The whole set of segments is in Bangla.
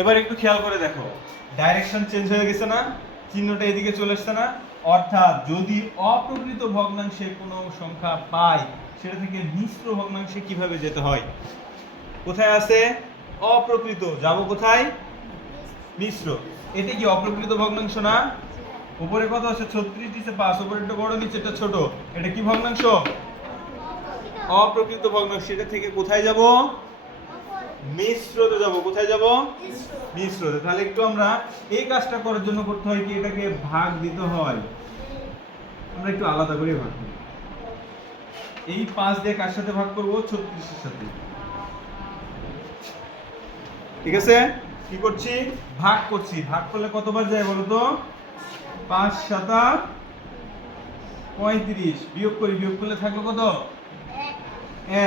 এবার একটু খেয়াল করে দেখো, ডাইরেকশন চেঞ্জ হয়ে গেছে না, চিহ্নটা এদিকে চলে আসছে না। অর্থাৎ যদি অপ্রকৃত ভগ্নাংশে কোনো সংখ্যা পাই, সেটা থেকে মিশ্র ভগ্নাংশে কিভাবে যেতে হয়। কোথায় আছে অপ্রকৃত, যাব কোথায়, মিশ্র। এটা কি অপ্রকৃত ভগ্নাংশ না? উপরে কত আছে 36, নিচে 5, উপরেরটা বড় নিচেরটা ছোট, এটা কি ভগ্নাংশ? অপ্রকৃত ভগ্নাংশ। এটা থেকে কোথায় যাব? মিশ্রতে যাব। কোথায় যাব? মিশ্রতে। তাহলে একটু আমরা এই কাজটা করার জন্য করতে হয় কি, এটাকে ভাগ দিতে হয়। আমরা একটু আলাদা করে ভাগ করি। এই 5 দিয়ে কার সাথে ভাগ করব? 36 এর সাথে। ঠিক আছে, কি করছি? ভাগ করছি। ভাগ করলে কতবার যায় বলো তো? 5 7 35। বিয়োগ করি, বিয়োগ করলে থাকলো কত?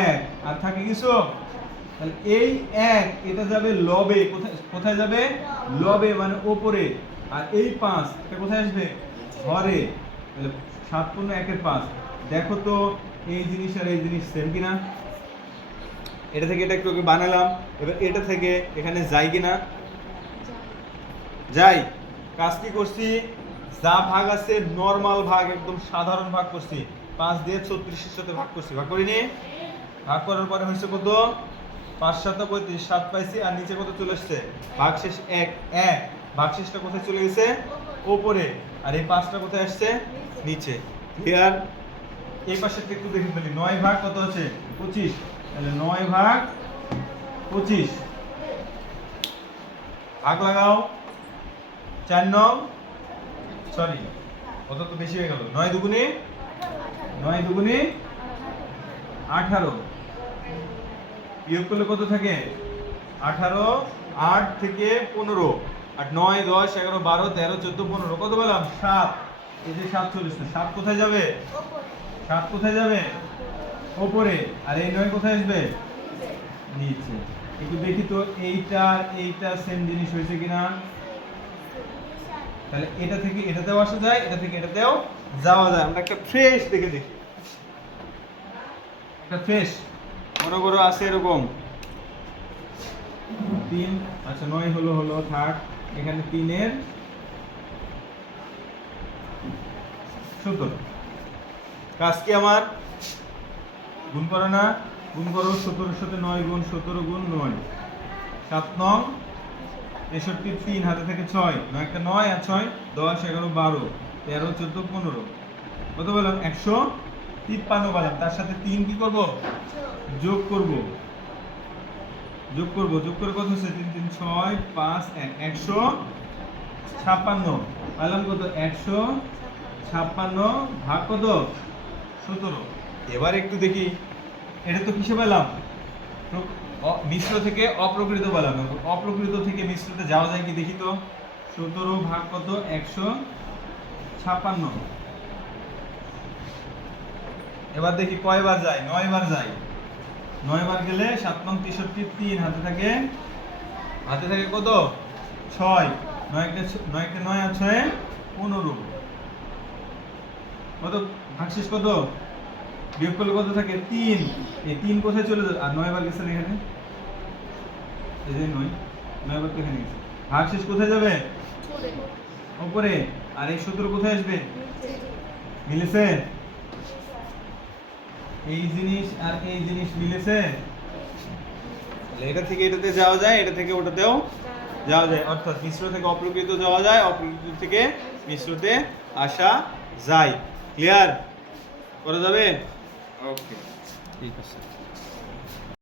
1। আর থাকে কিছু? তাহলে এই 1 এটা যাবে লবে। কোথায় কোথায় যাবে? লবে মানে উপরে। আর এই 5 এটা কোথায় আসবে? হরে। তাহলে 7 পূর্ণ 1 এর 5। দেখো তো এই জিনিস আর এই জিনিস সেম কিনা। এটা থেকে এটা একটু বানালাম, এবার এটা থেকে এখানে যাই কিনা? যাই। কাজ কি করছি? যা ভাগ আছে নরমাল ভাগ, একদম সাধারণ ভাগ করছি। 5 দিয়ে 36 এর সাথে ভাগ করছি। ভাগ করিনি? ভাগ করার পরে হয়েছে কত? 5 7 35, 7 পাইছি। আর নিচে কত চলে আসছে? ভাগশেষ 1 1। ভাগশেষটা কোথায় চলে গেছে? উপরে। আর এই 5টা কোথায় আসছে? নিচে। ক্লিয়ার? এই পাশেরটা একটু দেখে ফেলি। 9 ভাগ কত আছে? 25। তাহলে 9 ভাগ 25। ভাগ লাগাও। 4 9, সরি কত তো বেশি হয়ে গেল। 9 দুগুণে 9 দুগুণে 18। বিয়োগ করলে কত থাকে? 18। 8 থেকে 15। আর 9 10 11 12 13 14 15, কত বললাম? 7। এই যে 7 চলে আসছে। 7 কোথায় যাবে? 7 কোথায় যাবে? উপরে। আর এই 9 কোথায় আসবে? নিচে। একটু দেখি তো এইটা সেম জিনিস হয়েছে কিনা। তাহলে এটা থেকে এটাতেও আসা যায়, এটা থেকে এটাতেও যাওয়া যায়। আমরা একটা ফ্রেশ দেখে দেখি। একটা ফ্রেশ মনে করো আছে এরকম 3। আচ্ছা 9 হলো থাক। এখানে 3 এর 17। কাজ কি আমার? গুণ করো না? গুণ করো। 17 এর সাথে 9 গুণ 17 গুণ 9। 7 9 63, 3 হাতে থেকে 6, 9 একটা 9 আর 6 10 11 12 13 14 15। কত বললাম? 153 বললাম। তার সাথে 3 কি করব? যোগ করব। যোগ করে কত হচ্ছে? 3 3 6 5 1 156। পেলাম কত? 156 ভাগ কত? 17। এবার একটু দেখি, এটা তো কিসে পেলাম? মিশ্র থেকে অপ্রকৃত পেলাম। অপ্রকৃত থেকে মিশ্রতে যাওয়া যায় কি দেখি তো। 17 ভাগ কত? 156। এবার দেখি কয়বার যায়? 9 বার যায়। 9 বার গেলে 7 9 63, 3 হাতে থাকে কত? 6। 9 একটা 9 আর 6 15। কত? ভাগশেষ কত? বিয়োগ করলে কত থাকে? 3। এই 3 কোথায় চলে যাবে? আর 9 বার গেছে না এখানে, এই যে 9 বার তো এখানে গেছে। ভাগশেষ কোথায় যাবে? উপরে। আর এই 17 কোথায় আসবে? মিলেছে? এই জিনিস আর এই জিনিস মিলেছে। এটা থেকে এটাতে যাওয়া যায়, এটা থেকে ওটাতেও যাওয়া যায়। অর্থাৎ মিশ্র থেকে অপ্রকৃত যাওয়া যায়, অপ্রকৃত থেকে মিশ্রতে আসা যায়। ক্লিয়ার? করা যাবে? ওকে, ঠিক আছে।